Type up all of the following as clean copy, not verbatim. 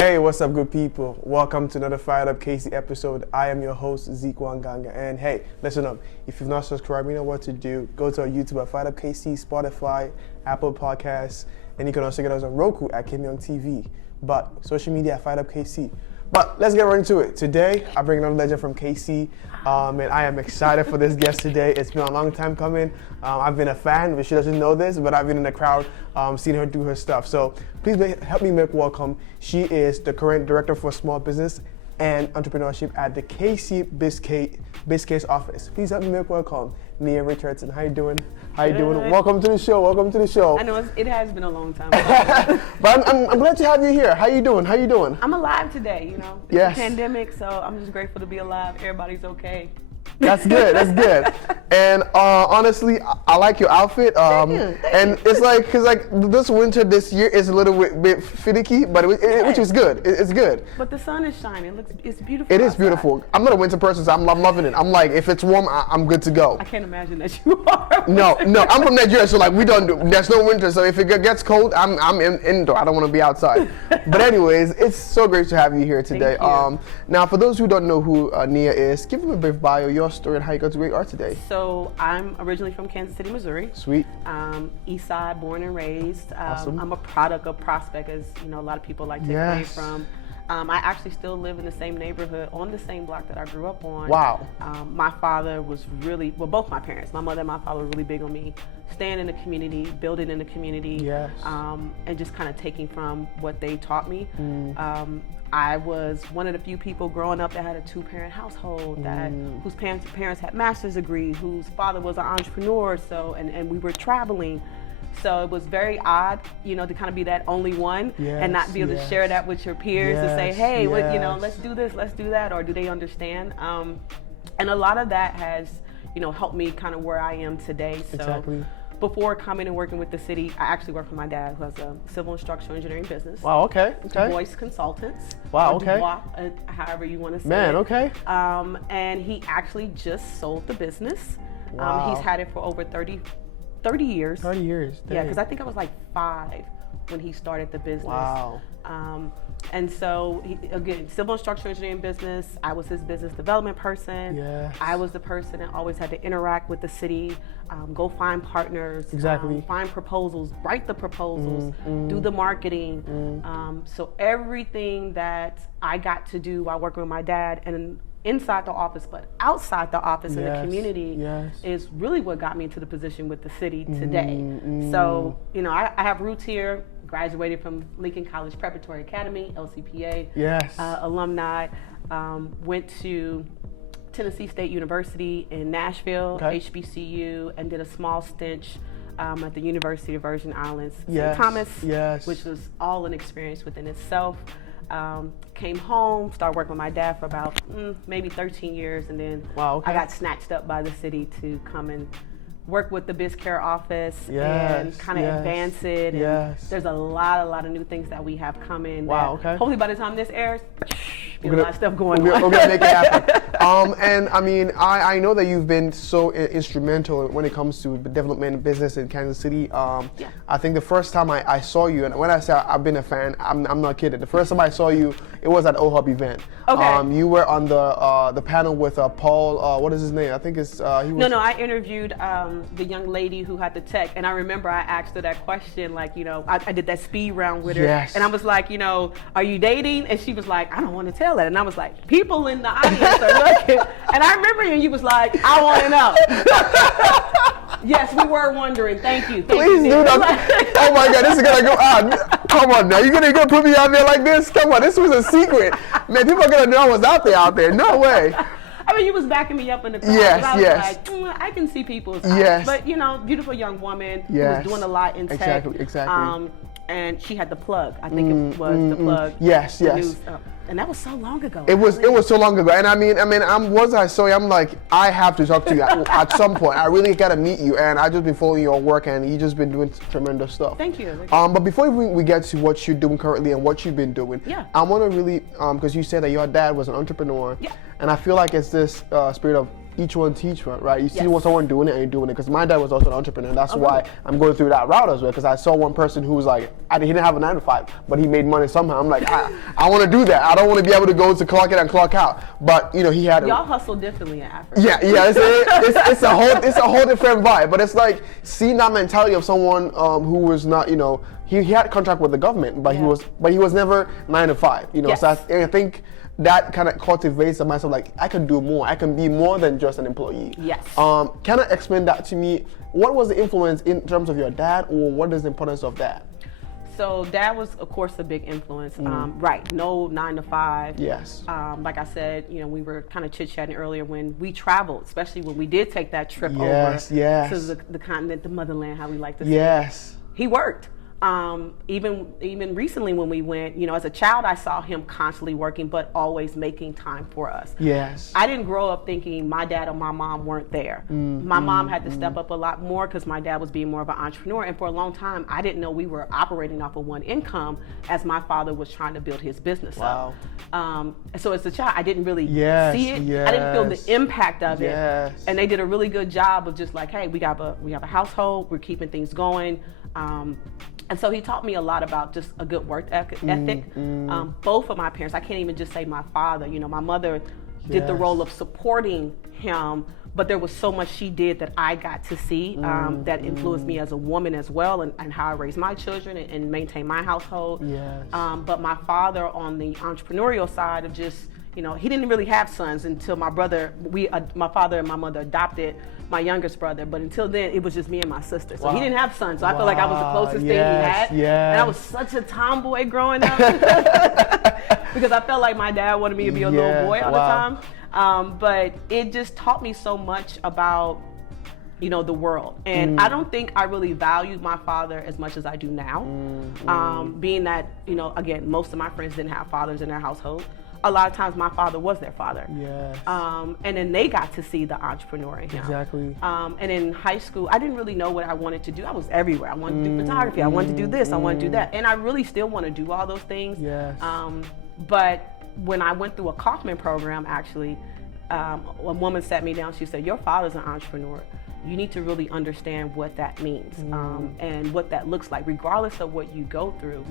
Hey, what's up, good people? Welcome to another FiredUp KC episode. I am your host, Zeke Wanganga. And hey, listen up. If you've not subscribed, you know what to do. Go to our YouTube at FiredUp KC, Spotify, Apple Podcasts, and you can also get us on Roku at Kim Young TV. But social media at FiredUp KC. But let's get right into it. Today, I bring another legend from KC, and I am excited for this guest today. It's been a long time coming. I've been a fan, but she doesn't know this, but I've been in the crowd seeing her do her stuff. So please help me make welcome. She is the current Director for Small Business and Entrepreneurship at the KC BizCare Office. Please help me make welcome Nia Richardson. How you doing? How you doing? Welcome to the show. Welcome to the show. I know it has been a long time. But I'm glad to have you here. How you doing? How you doing? I'm alive today, you know. It's a pandemic, so I'm just grateful to be alive. Everybody's okay. That's good. That's good. And honestly, I like your outfit. Thank you. And it's like, cause like this winter this year is a little bit finicky, but which is good. It's good. But the sun is shining. It's beautiful. It is outside. Beautiful. I'm not a winter person, so I'm loving it. I'm like, if it's warm, I'm good to go. I can't imagine that you are. No, I'm from Nigeria, so like there's no winter. So if it gets cold, I'm indoor. I don't want to be outside. But anyways, it's so great to have you here today. Thank you. Now for those who don't know who Nia is, give them a brief bio, your story, and how you got to where you are today. So I'm originally from Kansas City, Missouri. Sweet. East Side, born and raised. Awesome. I'm a product of Prospect, as you know, a lot of people like to claim from. I actually still live in the same neighborhood on the same block that I grew up on. Wow. My father was really, well, both my parents, my mother and my father were really big on me staying in the community, building in the community, and just kind of taking from what they taught me. I was one of the few people growing up that had a two-parent household, whose parents had master's degrees, whose father was an entrepreneur, and we were traveling. So it was very odd, you know, to kind of be that only one and not be able to share that with your peers to say, hey, well, you know, let's do this, let's do that, or do they understand? And a lot of that has, you know, helped me kind of where I am today. So exactly. Before coming and working with the city, I actually worked for my dad, who has a civil and structural engineering business. Wow, okay. Voice Consultants. Wow, okay. Dubois, however you want to say Man, it. okay. And he actually just sold the business. Wow. He's had it for over 30 years. 30 years. Dang. Yeah, because I think I was like 5 when he started the business. Wow. And so, again, civil and structural engineering business, I was his business development person. Yes. I was the person that always had to interact with the city, go find partners, find proposals, write the proposals, do the marketing. So everything that I got to do while working with my dad and inside the office, but outside the office in the community is really what got me into the position with the city today. So, you know, I have roots here, graduated from Lincoln College Preparatory Academy, LCPA, alumni, went to Tennessee State University in Nashville, HBCU, and did a small stint at the University of Virgin Islands, St. Thomas, which was all an experience within itself. Came home, started working with my dad for about maybe 13 years, and then I got snatched up by the city to come and work with the BizCare Office and kind of advance it. And there's a lot of new things that we have coming. Wow, hopefully by the time this airs, a lot of stuff going on. We're gonna make it happen. And I mean, I know that you've been so instrumental when it comes to development and business in Kansas City. I think the first time I saw you, and when I say I've been a fan, I'm not kidding. The first time I saw you, it was at OHUB event. You were on the panel with Paul. What is his name? I think it's he was. No, I interviewed the young lady who had the tech, and I remember I asked her that question, like, you know, I did that speed round with her, and I was like, you know, are you dating? And she was like, I don't want to tell that. And I was like, people in the audience are looking. And I remember you was like, I want to know. Yes, we were wondering. Thank you. Please do that. Oh my God, this is gonna go on. Come on now, you're gonna put me out there like this? Come on, this was a secret. Man, people are gonna know I was out there. No way. I mean, you was backing me up in the crowd. I was like, I can see people's eyes. But, you know, beautiful young woman who was doing a lot in tech. Exactly. And she had the plug. I think it was the plug. Yes. News, and that was so long ago. It was so long ago. And I mean, once I saw you, I'm like, I have to talk to you at some point. I really gotta meet you. And I just been following your work, and you just been doing tremendous stuff. Thank you. But before we get to what you're doing currently and what you've been doing, I want to really, because you said that your dad was an entrepreneur, and I feel like it's this spirit of each one teach one, right? You see someone doing it and you're doing it. Because my dad was also an entrepreneur. That's why I'm going through that route as well. Because I saw one person who was like, he didn't have a 9 to 5, but he made money somehow. I'm like, I want to do that. I don't want to be able to go to clock in and clock out. But he had. Y'all hustle differently in Africa. Yeah. It's a whole different vibe. But it's like seeing that mentality of someone who was not, he had a contract with the government, but he was never 9 to 5. So I think that kind of cultivates in myself, like, I can do more. I can be more than just an employee. Yes. Can I explain that to me? What was the influence in terms of your dad, or what is the importance of that? So dad was, of course, a big influence. Right, no 9 to 5. Yes. Like I said, we were kind of chit-chatting earlier when we traveled, especially when we did take that trip over to the continent, the motherland, how we like to say. Yes. He worked. Even recently when we went, as a child, I saw him constantly working, but always making time for us. Yes. I didn't grow up thinking my dad or my mom weren't there. My mom had to step up a lot more because my dad was being more of an entrepreneur. And for a long time, I didn't know we were operating off of one income as my father was trying to build his business up. So as a child, I didn't really see it. I didn't feel the impact of it. And they did a really good job of just like, hey, we have a household, we're keeping things going. And so he taught me a lot about just a good work ethic. Both of my parents, I can't even just say my father. My mother did the role of supporting him, but there was so much she did that I got to see that influenced me as a woman as well, and how I raised my children and maintain my household. But my father on the entrepreneurial side of just, he didn't really have sons until my father and my mother adopted my youngest brother, but until then it was just me and my sister. So he didn't have sons, so I feel like I was the closest thing he had. And I was such a tomboy growing up because I felt like my dad wanted me to be a little boy all the time. But it just taught me so much about the world. And I don't think I really valued my father as much as I do now. Being that, again, most of my friends didn't have fathers in their household. A lot of times my father was their father. And then they got to see the entrepreneur in him. Exactly. And in high school, I didn't really know what I wanted to do. I was everywhere. I wanted to do photography. I wanted to do this. I wanted to do that. And I really still want to do all those things. But when I went through a Kaufman program, actually, a woman sat me down. She said, your father's an entrepreneur. You need to really understand what that means and what that looks like, regardless of what you go through.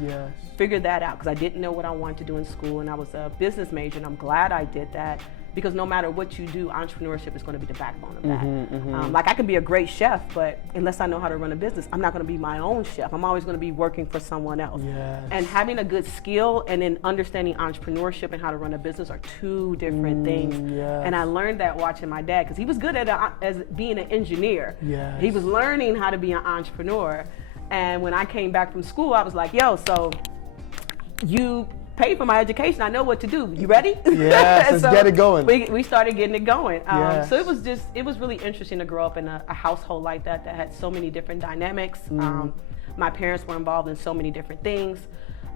Figure that out, because I didn't know what I wanted to do in school, and I was a business major, and I'm glad I did that, because no matter what you do, entrepreneurship is going to be the backbone of that. Like, I can be a great chef, but unless I know how to run a business, I'm not going to be my own chef. I'm always going to be working for someone else. And having a good skill and then understanding entrepreneurship and how to run a business are two different things. And I learned that watching my dad, because he was good as being an engineer. He was learning how to be an entrepreneur. And when I came back from school, I was like, yo, so you pay for my education. I know what to do. You ready? Let's get it going. We started getting it going. So it was really interesting to grow up in a household like that had so many different dynamics. My parents were involved in so many different things.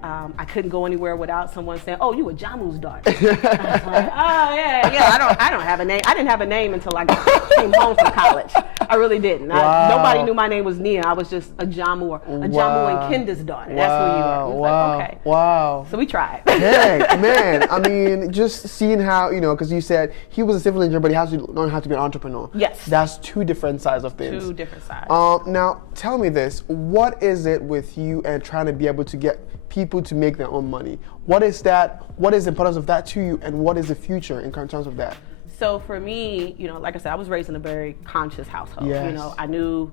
I couldn't go anywhere without someone saying, "Oh, you a Jamu's daughter." I was like, "Oh yeah. I don't have a name. I didn't have a name until I came home from college. I really didn't. Nobody knew my name was Nia. I was just a Jamu or a Jamu and Kenda's daughter. That's who you are." Like, okay. So we tried. Man. I mean, just seeing how, because you said he was a civil engineer, but he has to learn how to be an entrepreneur. Yes. That's two different sides of things. Two different sides. Now, tell me this. What is it with you and trying to be able to get people to make their own money? What is that? What is the importance of that to you, and what is the future in terms of that? So for me, like I said, I was raised in a very conscious household. I knew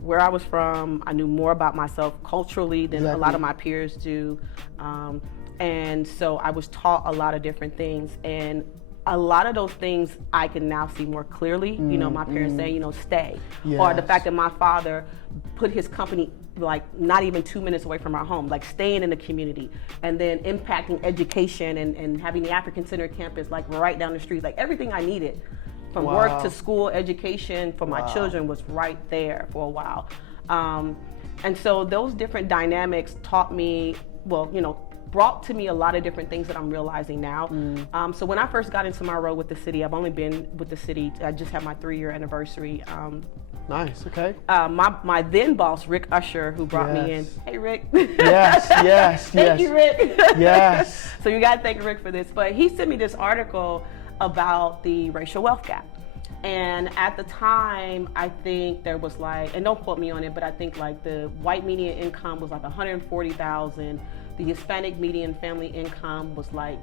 where I was from. I knew more about myself culturally than a lot of my peers do. And so I was taught a lot of different things, and a lot of those things I can now see more clearly. My parents saying, stay. Or the fact that my father put his company like not even 2 minutes away from our home, like staying in the community, and then impacting education and having the African Center campus like right down the street. Like everything I needed from work to school, education for my children was right there for a while. And so those different dynamics taught me, brought to me a lot of different things that I'm realizing now. So when I first got into my role with the city, I've only been with the city, I just had my 3-year anniversary. Nice, okay. My then boss, Rick Usher, who brought me in. Hey, Rick. Yes. Thank you, Rick. Yes. So you got to thank Rick for this. But he sent me this article about the racial wealth gap. And at the time, I think there was like, and don't quote me on it, but I think like the white median income was like 140,000. The Hispanic median family income was like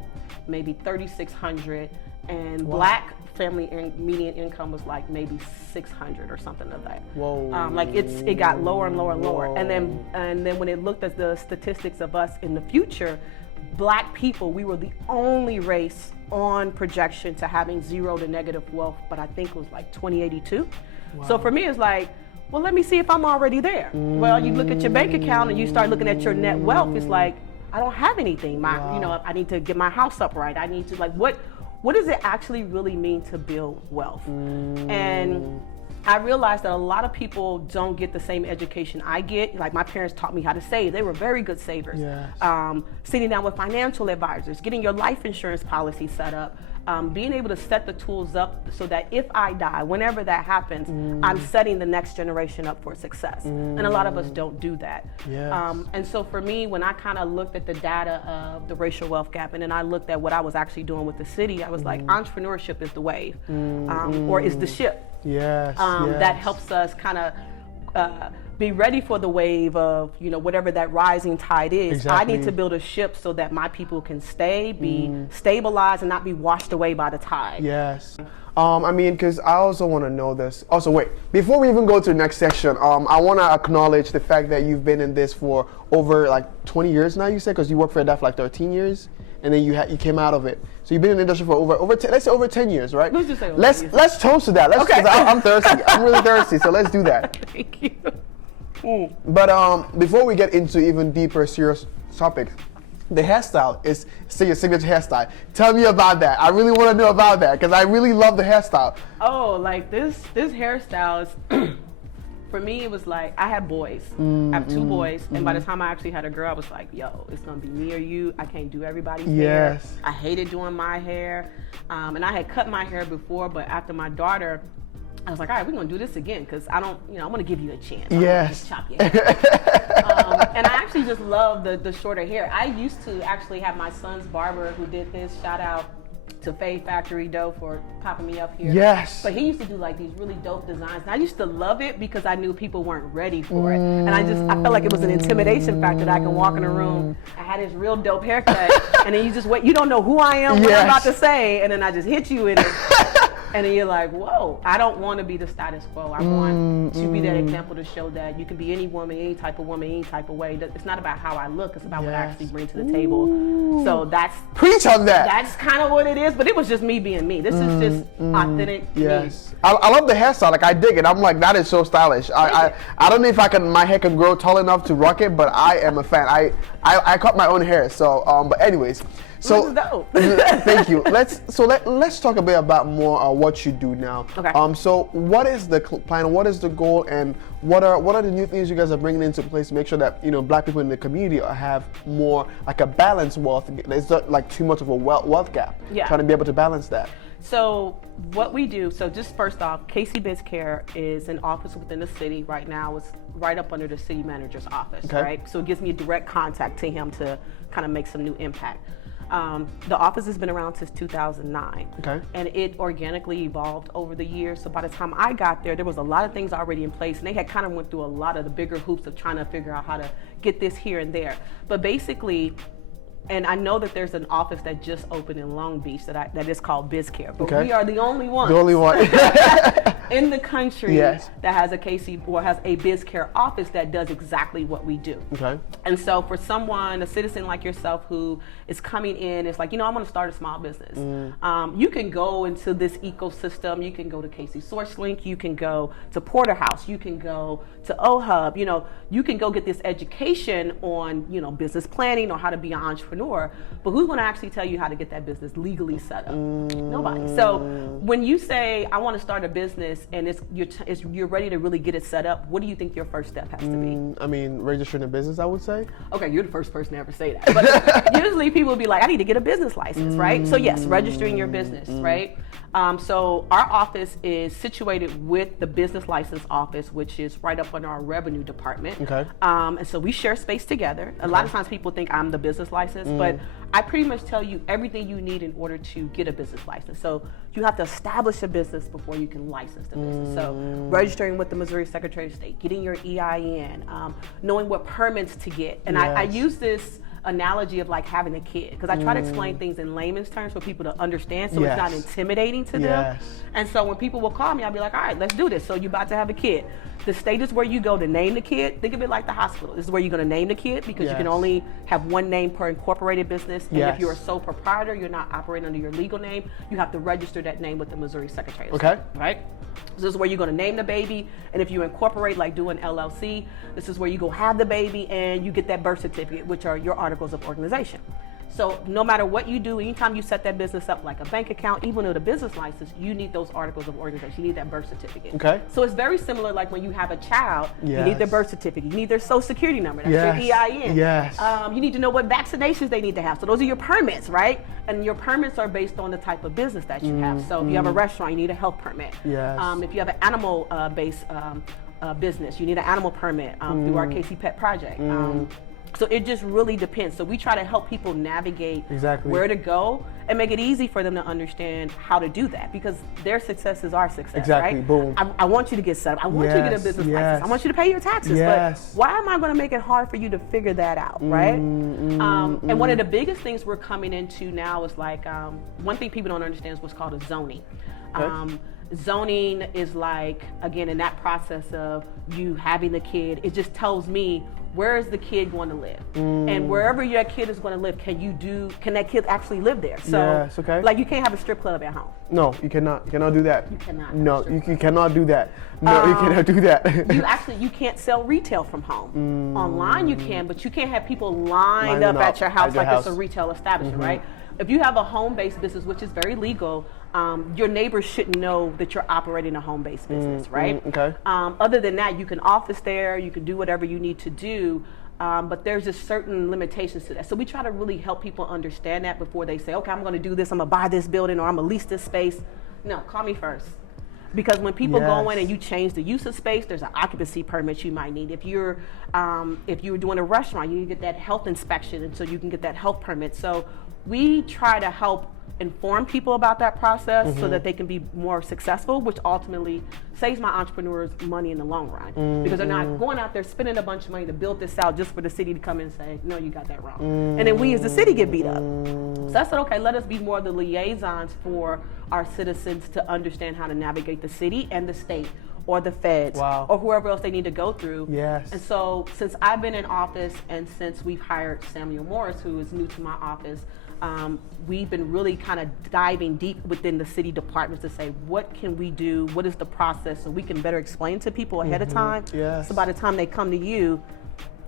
maybe 3,600, and Black family median income was like maybe 600 or something of that. Whoa. Like it got lower and lower and lower. And then when it looked at the statistics of us in the future, Black people, we were the only race on projection to having zero to negative wealth, but I think it was like 2082. Wow. So for me, it's like, well, let me see if I'm already there. Well, you look at your bank account and you start looking at your net wealth. It's like, I don't have anything. You know, I need to get my house up right. I need to like, what does it actually really mean to build wealth? And I realized that a lot of people don't get the same education I get. Like my parents taught me how to save. They were very good savers. Yes. Sitting down with financial advisors, getting your life insurance policy set up, being able to set the tools up so that if I die, whenever that happens, I'm setting the next generation up for success. And a lot of us don't do that. Yes. And so for me, when I kind of looked at the data of the racial wealth gap, and then I looked at what I was actually doing with the city, I was like, entrepreneurship is the wave, or is the ship. Yes, that helps us kind of be ready for the wave of, you know, whatever that rising tide is. Exactly. I need to build a ship so that my people can be stabilized and not be washed away by the tide. Yes. I mean, because I also want to know this. Also, wait, before we even go to the next section, I want to acknowledge the fact that you've been in this for over like 20 years now, you said, because you worked for that for like 13 years. And then you came out of it. So you've been in the industry for over 10, let's say over 10 years, right? Let's just say let's toast to that. Okay. I'm thirsty. I'm really thirsty. So let's do that. Thank you. But before we get into even deeper, serious topics, the hairstyle is your signature hairstyle. Tell me about that. I really want to know about that because I really love the hairstyle. Oh, like this hairstyle is. For me, it was like, I had boys. I have two boys, and by the time I actually had a girl, I was like, yo, it's gonna be me or you. I can't do everybody's hair. I hated doing my hair. And I had cut my hair before, but after my daughter, I was like, all right, we're gonna do this again, because I want to give you a chance. Yes. Chop your hair. And I actually just love the shorter hair. I used to actually have my son's barber who did this, shout out to Fade Factory Dough for popping me up here. Yes. But he used to do like these really dope designs. And I used to love it because I knew people weren't ready for it. And I felt like it was an intimidation factor that I can walk in a room. I had this real dope haircut. And then you just wait. You don't know who I am, what I'm about to say. And then I just hit you in it. And then you're like, whoa, I don't want to be the status quo. I want to be that example to show that you can be any woman, any type of woman, any type of way. It's not about how I look. It's about what I actually bring to the table. So that's... Preach on that. That's kind of what it is. But it was just me being me. This is just authentic me. I love the hairstyle. Like, I dig it. I'm like, that is so stylish. I don't know if my hair can grow tall enough to rock it, but I am a fan. I cut my own hair. So, but anyways... So thank you. Let's talk a bit about more what you do now. Okay. So what is the plan? What is the goal? And what are the new things you guys are bringing into place to make sure that Black people in the community have more like a balanced wealth? It's not like too much of a wealth gap. Yeah. Trying to be able to balance that. So what we do, so just first off, KC BizCare is an office within the city right now. It's right up under the city manager's office, right? So it gives me a direct contact to him to kind of make some new impact. The office has been around since 2009, and it organically evolved over the years. So by the time I got there was a lot of things already in place, and they had kind of went through a lot of the bigger hoops of trying to figure out how to get this here and there. But basically, and I know that there's an office that just opened in Long Beach that is called BizCare, but we are the only one. The only one in the country that has a KC or has a BizCare office that does exactly what we do. And so for someone, a citizen like yourself who is coming in, it's like, I want to start a small business. You can go into this ecosystem. You can go to KC SourceLink. You can go to Porterhouse. You can go to OHub. You can go get this education on, business planning or how to be an entrepreneur. But who's going to actually tell you how to get that business legally set up? Nobody. So when you say, I want to start a business and you're ready to really get it set up, what do you think your first step has to be? I mean, registering a business, I would say. Okay, you're the first person to ever say that. But usually people will be like, I need to get a business license, right? So yes, registering your business, right? So our office is situated with the business license office, which is right up under our revenue department. And so we share space together. A lot of times people think I'm the business license, but I pretty much tell you everything you need in order to get a business license. So you have to establish a business before you can license the business. So registering with the Missouri Secretary of State, getting your EIN, knowing what permits to get. And I use this analogy of like having a kid, because I try to explain things in layman's terms for people to understand, so it's not intimidating to them. And so when people will call me, I'll be like, all right, let's do this. So you're about to have a kid. The stages where you go to name the kid, think of it like the hospital. This is where you're going to name the kid, because you can only have one name per incorporated business. And if you're a sole proprietor, you're not operating under your legal name, you have to register that name with the Missouri Secretary of State, right? So this is where you're going to name the baby, and if you incorporate, like do an LLC, this is where you go have the baby and you get that birth certificate, which are your articles of organization. So no matter what you do, anytime you set that business up, like a bank account, even with a business license, you need those articles of organization. You need that birth certificate. So it's very similar like when you have a child, you need their birth certificate. You need their social security number, that's your EIN. You need to know what vaccinations they need to have. So those are your permits, right? And your permits are based on the type of business that you have. So if you have a restaurant, you need a health permit. If you have an animal-based business, you need an animal permit through our KC Pet Project. So it just really depends. So we try to help people navigate where to go and make it easy for them to understand how to do that, because their success is our success, right? Boom. I want you to get set up. I want you to get a business license. I want you to pay your taxes. But why am I going to make it hard for you to figure that out, right? And one of the biggest things we're coming into now is like, one thing people don't understand is what's called a zoning. Zoning is like, again, in that process of you having the kid, it just tells me, where is the kid going to live? And wherever your kid is going to live, can that kid actually live there? So, like, you can't have a strip club at home. No, you cannot. You cannot do that. You cannot. No, you cannot do that. No, you cannot do that. You can't sell retail from home. Online you can, but you can't have people lined up at your house like it's a retail establishment, right? If you have a home-based business, which is very legal, your neighbors shouldn't know that you're operating a home-based business, right? Other than that, you can office there, you can do whatever you need to do, but there's just certain limitations to that. So we try to really help people understand that before they say, okay, I'm going to do this, I'm going to buy this building, or I'm going to lease this space. No, call me first. Because when people go in and you change the use of space, there's an occupancy permit you might need. If you're doing a restaurant, you need to get that health inspection, and so you can get that health permit. So we try to help inform people about that process so that they can be more successful, which ultimately saves my entrepreneurs money in the long run, because they're not going out there spending a bunch of money to build this out just for the city to come in and say, no, you got that wrong. And then we as the city get beat up. So I said, okay, let us be more the liaisons for our citizens to understand how to navigate the city and the state, or the feds, or whoever else they need to go through. And so since I've been in office, and since we've hired Samuel Morris, who is new to my office, we've been really kind of diving deep within the city departments to say, what can we do? What is the process? So we can better explain to people ahead of time. So by the time they come to you,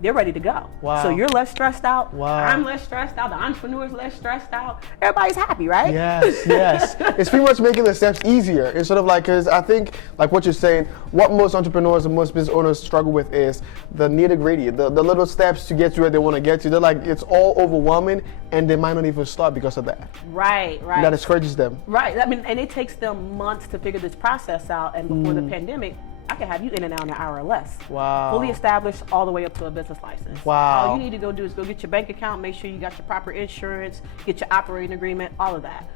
they're ready to go. So you're less stressed out. I'm less stressed out. The entrepreneur's less stressed out. Everybody's happy, right? It's pretty much making the steps easier. It's sort of like, because I think, like what you're saying, what most entrepreneurs and most business owners struggle with is the nitty-gritty, the little steps to get to where they want to get to. They're like, it's all overwhelming, and they might not even start because of that. That discourages them. I mean, and it takes them months to figure this process out, and before the pandemic, I can have you in and out in an hour or less. Fully established all the way up to a business license. All you need to go do is go get your bank account, make sure you got your proper insurance, get your operating agreement, all of that.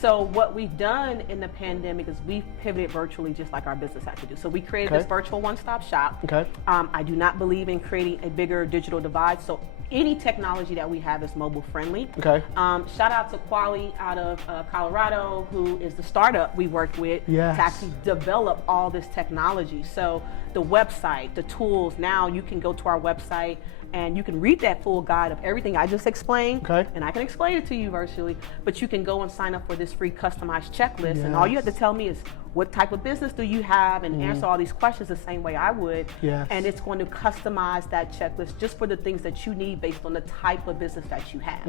So what we've done in the pandemic is we've pivoted virtually just like our business had to do. So we created this virtual one-stop shop. I do not believe in creating a bigger digital divide. So any technology that we have is mobile friendly. Shout out to Quali out of Colorado, who is the startup we worked with to actually develop all this technology. So the website, the tools, now you can go to our website and you can read that full guide of everything I just explained, and I can explain it to you virtually, but you can go and sign up for this free customized checklist, and all you have to tell me is what type of business do you have, and answer all these questions the same way I would, and it's going to customize that checklist just for the things that you need based on the type of business that you have.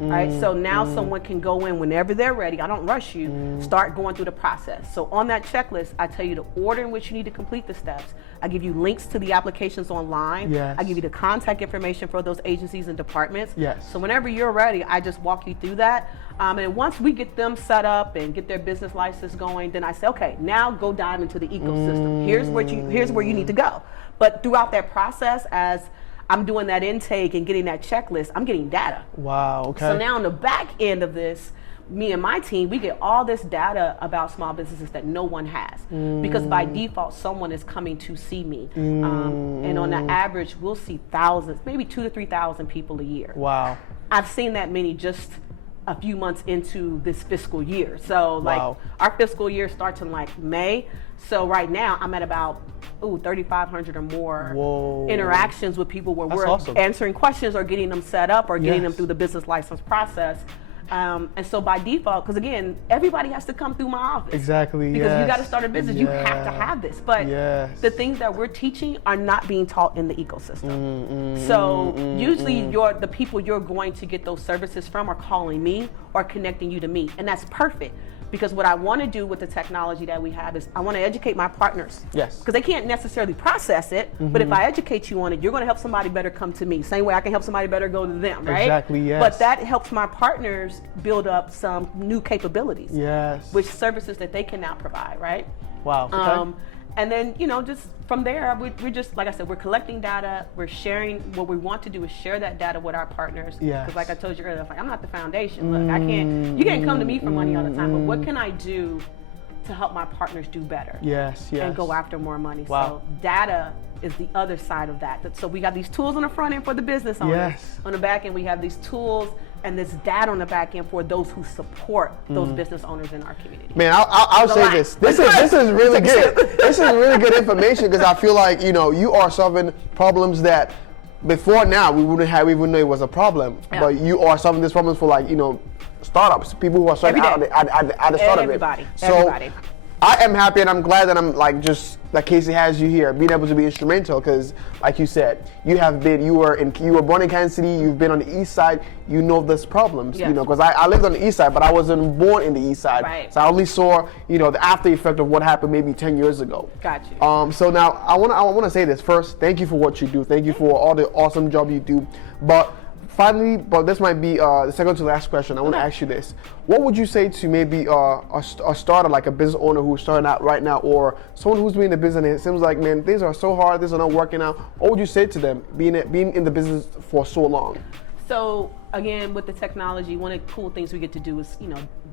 Right? So now someone can go in whenever they're ready. I don't rush you. Start going through the process. So on that checklist, I tell you the order in which you need to complete the steps. I give you links to the applications online. I give you the contact information for those agencies and departments. So whenever you're ready, I just walk you through that. And once we get them set up and get their business license going, then I say, okay, now go dive into the ecosystem. Here's where you need to go. But throughout that process, as I'm doing that intake and getting that checklist, I'm getting data. Wow, okay. So now on the back end of this, me and my team, we get all this data about small businesses that no one has. Because by default, someone is coming to see me. And on the average, we'll see thousands, maybe 2,000 to 3,000 people a year. Wow. I've seen that many just a few months into this fiscal year. So like our fiscal year starts in like May. So right now I'm at about 3,500 or more interactions with people where we're answering questions or getting them set up or getting them through the business license process. And so by default, because again, everybody has to come through my office. Exactly. Because you got to start a business, you have to have this. But the things that we're teaching are not being taught in the ecosystem. So usually the people you're going to get those services from are calling me or connecting you to me. And that's perfect. Because what I want to do with the technology that we have is I want to educate my partners. Yes. Because they can't necessarily process it, but if I educate you on it, you're going to help somebody better come to me. Same way I can help somebody better go to them, right? Exactly, yes. But that helps my partners build up some new capabilities. Yes. With services that they can now provide, right? Wow. Okay. And then, just from there, we're just, like I said, we're collecting data. We're sharing. What we want to do is share that data with our partners. Yes. Because like I told you earlier, it's like, I'm not the foundation. Look, you can't come to me for money all the time, but what can I do to help my partners do better? Yes. And go after more money. Wow. So data is the other side of that. So we got these tools on the front end for the business owners. Yes. On the back end, we have these tools and this data on the back end for those who support those business owners in our community. Man, I'll say this. This is really good. This is really good information because I feel like, you are solving problems that before now we wouldn't have even know it was a problem. Yeah. But you are solving these problems for startups, people who are starting out at the start of it. Everybody. I am happy and I'm glad that that KC has you here, being able to be instrumental because, like you said, you were born in Kansas City, you've been on the east side, you know these problems, because I lived on the east side, but I wasn't born in the east side. Right. So I only saw, the after effect of what happened maybe 10 years ago. Got you. So now I want to say this first. Thank you for what you do. Thank you for all the awesome job you do. But finally, this might be the second to last question. I want to ask you this. What would you say to maybe a starter, like a business owner who's starting out right now, or someone who's doing the business and it seems like, man, things are so hard, things are not working out. What would you say to them, being in the business for so long? So again, with the technology, one of the cool things we get to do is,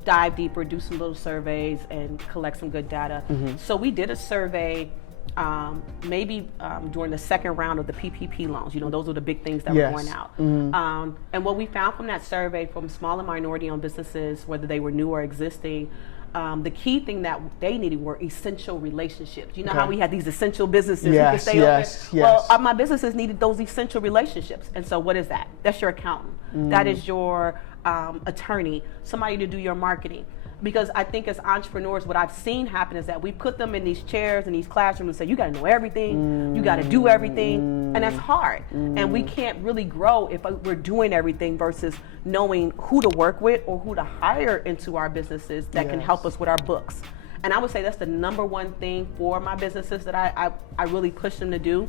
dive deeper, do some little surveys and collect some good data. So we did a survey during the second round of the PPP loans. Those are the big things that were going out. And what we found from that survey from small and minority-owned businesses, whether they were new or existing, the key thing that they needed were essential relationships. You know how we had these essential businesses who could stay open? Well, my businesses needed those essential relationships. And so what is that? That's your accountant. That is your attorney, somebody to do your marketing. Because I think as entrepreneurs, what I've seen happen is that we put them in these chairs in these classrooms and say, you got to know everything, you got to do everything, and that's hard. And we can't really grow if we're doing everything versus knowing who to work with or who to hire into our businesses that can help us with our books. And I would say that's the number one thing for my businesses that I really push them to do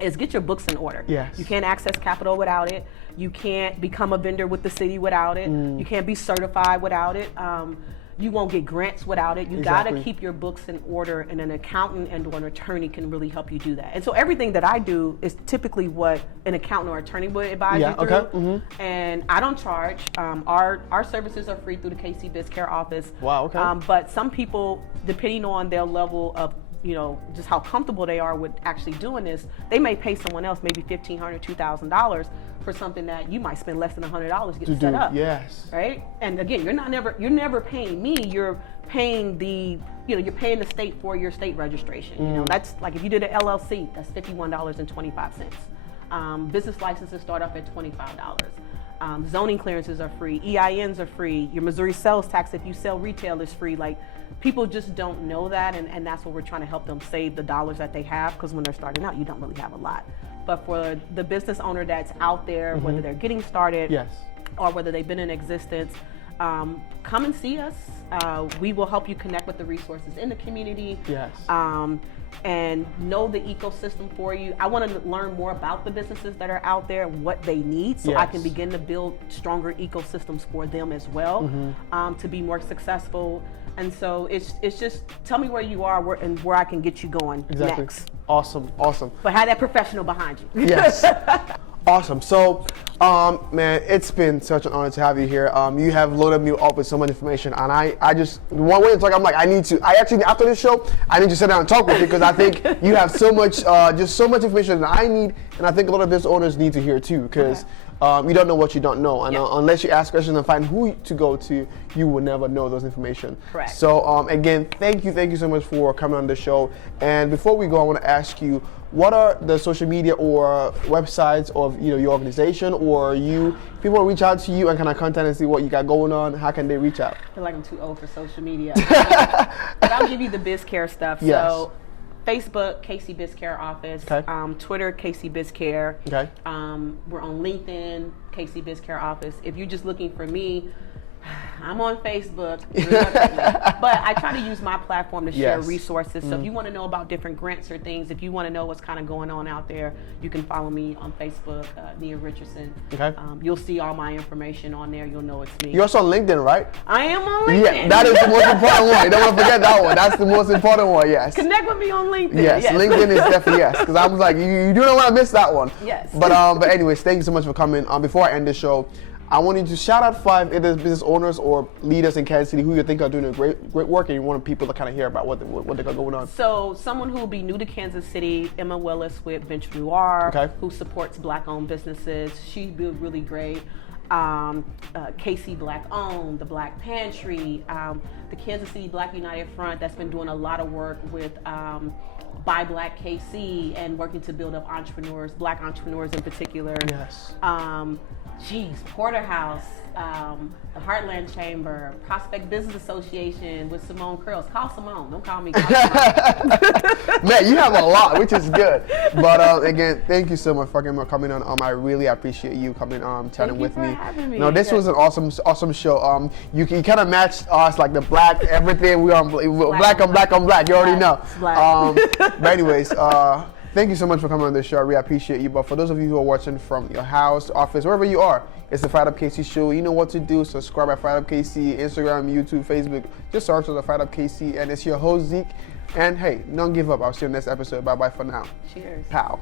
is get your books in order. Yes. You can't access capital without it. You can't become a vendor with the city without it. You can't be certified without it. You won't get grants without it. You got to keep your books in order, and an accountant and or an attorney can really help you do that. And so everything that I do is typically what an accountant or attorney would advise you through. And I don't charge. Our services are free through the KC BizCare Office. Wow, okay. But some people, depending on their level of just how comfortable they are with actually doing this, they may pay someone else maybe $1,500, $2,000 for something that you might spend less than $100 getting set up. Yes. Right? And again, you're never paying me. You're paying you're paying the state for your state registration. That's like if you did an LLC, that's $51.25. Business licenses start off at $25. Zoning clearances are free. EINs are free. Your Missouri sales tax, if you sell retail, is free. Like, people just don't know that, and that's what we're trying to help them save the dollars that they have, because when they're starting out, you don't really have a lot. But for the business owner that's out there, whether they're getting started or whether they've been in existence, come and see us. We will help you connect with the resources in the community. Yes. And know the ecosystem for you. I want to learn more about the businesses that are out there, what they need, so I can begin to build stronger ecosystems for them as well, to be more successful. And so it's just tell me where you are where I can get you going next. Awesome. But have that professional behind you. Yes. Awesome. So, man, it's been such an honor to have you here. You have loaded me up with so much information, and I just, one way to talk, I'm like, I actually, after this show, I need to sit down and talk with you, because I think you have so much, just so much information that I need, and I think a lot of business owners need to hear too, because you don't know what you don't know, and unless you ask questions and find who to go to, you will never know those information. Correct. So, again, thank you so much for coming on the show. And before we go, I want to ask you, what are the social media or websites of your organization, or people want to reach out to you and kind of contact and see what you got going on? How can they reach out? I feel like I'm too old for social media. But I'll give you the BizCare stuff. Yes. So Facebook, KC BizCare Office. Okay. Twitter, KC BizCare. Okay. We're on LinkedIn, KC BizCare Office. If you're just looking for me, I'm on Facebook, but I try to use my platform to share resources. So if you want to know about different grants or things, if you want to know what's kind of going on out there, you can follow me on Facebook, Nia Richardson. Okay. You'll see all my information on there. You'll know it's me. You're also on LinkedIn, right? I am on LinkedIn. Yeah, that is the most important one. You don't want to forget that one. That's the most important one, yes. Connect with me on LinkedIn. Yes, LinkedIn is definitely yes, because I was like, you do not want to miss that one. Yes. But anyways, thank you so much for coming. Before I end the show, I want you to shout out 5 either business owners or leaders in Kansas City who you think are doing a great work, and you want people to kind of hear about what they got going on. So someone who will be new to Kansas City, Emma Willis with Venture Noir, who supports Black-owned businesses. She'd be really great. KC Black-owned, the Black Pantry, the Kansas City Black United Front that's been doing a lot of work with Buy Black KC and working to build up entrepreneurs, Black entrepreneurs in particular. Yes. Porterhouse, the Heartland Chamber, Prospect Business Association with Simone Curls. Call Simone. Don't call me. Call Simone. Man, you have a lot, which is good. But again, thank you so much for coming on. I really appreciate you coming chatting with me. Having me. No, this was an awesome show. You kind of matched us, like the black everything. We are black on black. You already know. But anyways. Thank you so much for coming on this show. I really appreciate you. But for those of you who are watching from your house, office, wherever you are, it's the FiredUp KC show. You know what to do. Subscribe at FiredUp KC, Instagram, YouTube, Facebook. Just search for the FiredUp KC. And it's your host, Zeke. And hey, don't give up. I'll see you in the next episode. Bye-bye for now. Cheers. Pow.